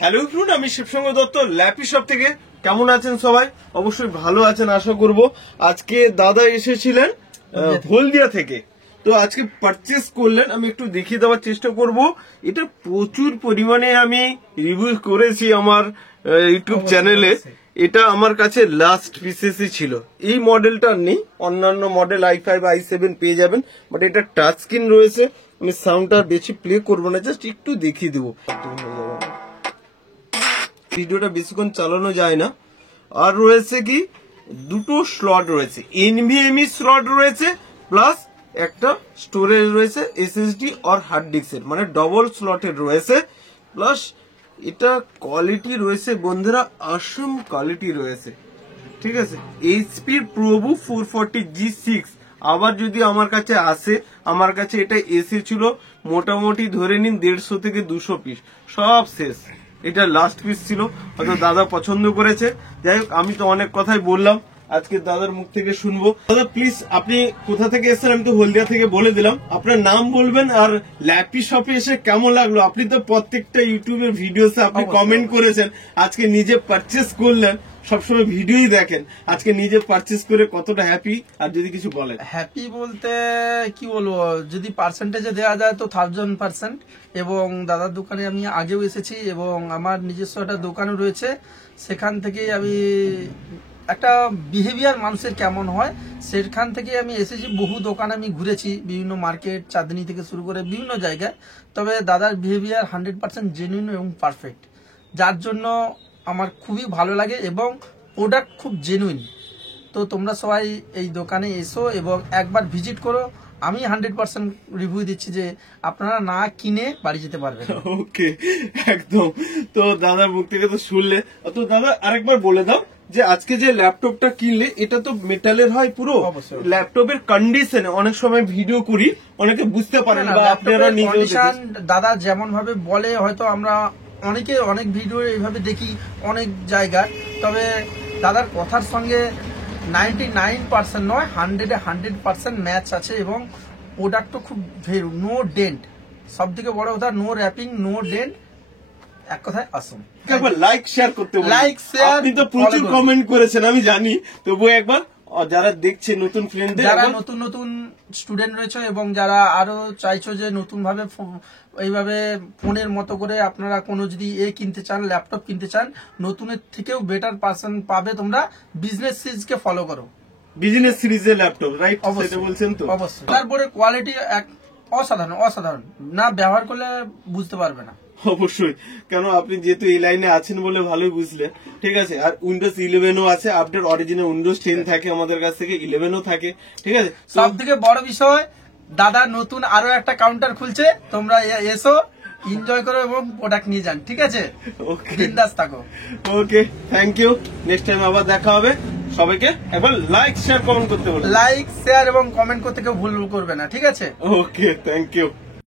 Hello friend, আমি শিবসঙ্গ Dutta lappy shop থেকে। কেমন আছেন সবাই? অবশ্যই ভালো আছেন আশা করব। আজকে দাদা এসেছিলেন হলদিয়া থেকে, তো আজকে পারচেস করলেন। আমি একটু দেখিয়ে দেওয়ার চেষ্টা করব। এটা প্রচুর পরিমাণে আমি রিভিউ করেছি আমার ইউটিউব চ্যানেলে। এটা আমার কাছে লাস্ট পিসেসই ছিল। এই মডেলটা নেই, অন্যান্য মডেল i5 i7 পেয়ে যাবেন, বাট এটা টাচ স্ক্রিন রয়েছে। আমি সাউন্ডটা বেশি প্লে করবো না, জাস্ট একটু দেখিয়ে দেবো। ভিডিওটা বেশিক্ষণ চালানো যায় না। আর রয়েছে কি, দুটো স্লট রয়েছে, NVMe স্লট রয়েছে, প্লাস একটা স্টোরেজ রয়েছে SSD আর হার্ড ডিস্কের, মানে ডবল স্লটের রয়েছে। প্লাস এটা কোয়ালিটি রয়েছে বন্ধুরা, আসাম কোয়ালিটি রয়েছে, ঠিক আছে। HP প্রভু 440G6 আবার যদি আমার কাছে আসে, আমার কাছে এটা এসেছিল মোটামুটি ধরে নিন 150 থেকে 200 পিস, সব শেষ। এটা লাস্ট পিস ছিল, হয়তো দাদা পছন্দ করেছে। যাই হোক, আমি তো অনেক কথাই বললাম, আজকে দাদার মুখ থেকে শুনবো। দাদা প্লিজ, আপনি কোথা থেকে এসেছেন? আমি তো হলদিয়া থেকে বলে দিলাম, আপনার নাম বলবেন আর ল্যাপি শপে এসে কেমন লাগলো। আপনি তো প্রত্যেকটা ইউটিউবের ভিডিওতে আপনি কমেন্ট করেছেন, আজকে নিজে পারচেস করলেন, সবসময় ভিডিওই দেখেন, আজকে নিজে পারচেস করে কতটা হ্যাপি, আর যদি কিছু বলেন। হ্যাপি বলতে কি বলবো, যদি পার্সেন্টেজে দেওয়া যায় তো 1000%। এবং দাদার দোকানে আমি আগেও এসেছি এবং আমার নিজস্ব একটা দোকানও রয়েছে। সেখান থেকে আমি একটা বিহেভিয়ার মানুষের কেমন হয় সেখান থেকে আমি এসেছি। বহু দোকান আমি ঘুরেছি, বিভিন্ন মার্কেট, চাঁদনি থেকে শুরু করে বিভিন্ন জায়গায়। তবে দাদার বিহেভিয়ার 100% জেনুইন এবং পারফেক্ট, যার জন্য আমার খুবই ভালো লাগে এবং প্রোডাক্ট খুব জেনুইন। তো তোমরা সবাই এই দোকানে এসো এবং একবার ভিজিট করো। আমি 100% রিভিউ দিচ্ছি যে আপনারা না কিনে বাড়ি যেতে পারবেন। ওকে, একদম। তো দাদার মুখ থেকে তো শুনলে। তো দাদা আরেকবার বলে দাও যে আজকে যে ল্যাপটপটা কিনলে, এটা তো মেটালের হয় পুরো। ল্যাপটপের কন্ডিশন অনেক সময় ভিডিও করি, অনেকে বুঝতে পারেন বা আপনারা নিজেও দেখেন। দাদা যেমন ভাবে বলে, হয়তো আমরা অনেকে অনেক ভিডিও এইভাবে দেখি অনেক জায়গায়, তবে দাদার কথার সঙ্গে 99% নয়, 100% ম্যাচ আছে এবং প্রোডাক্টও খুব ভেরু, নো ডেন্ট। সব থেকে বড় কথা, নো র্যাপিং, নো ডেন্ট, এক কথায় আসুন। একবার লাইক শেয়ার করতে বলুন। লাইক শেয়ার, আপনি তো প্রচুর কমেন্ট করেছেন আমি জানি, তবুও একবার যারা দেখছে নতুন ফ্রেন্ডদের, যারা নতুন স্টুডেন্ট রয়েছে এবং যারা আরো চাইছো যে নতুন ভাবে এইভাবে ফোনের মতো করে আপনারা কোনো যদি কিনতে চান, ল্যাপটপ কিনতে চান, নতুনের থেকেও বেটার পার্সন পাবে। তোমরা বিজনেস সিরিজকে ফলো করো। বিজনেস সিরিজের ল্যাপটপ, রাইট? সেটা বলছেন তো? অবশ্যই। তারপরে কোয়ালিটি এক অসাধারণ, না ব্যবহার করলে বুঝতে পারবে না। অবশ্যই, কেন আপনি যেহেতু এই লাইনে আছেন বলে ভালোই বুঝলেন, ঠিক আছে। আর উইন্ডোজ 11ও আছে আপডেট, অরিজিনাল উইন্ডোজ 10 থাকে আমাদের কাছ থেকে, 11ও থাকে, ঠিক আছে। সব থেকে বড় বিষয়, দাদা নতুন আরো একটা কাউন্টার খুলছে, তোমরা এসো, এনজয় করো এবং প্রোডাক্ট নিয়ে যান, ঠিক আছে? ওকে, বিন্দাস থাকো। ওকে, থ্যাংক ইউ। নেক্সট টাইম আবার দেখা হবে। সবাইকে একবার লাইক শেয়ার কমেন্ট করতে বলুন। লাইক শেয়ার এবং কমেন্ট করতে কেউ ভুল করবে না, ঠিক আছে? ওকে, থ্যাংক ইউ।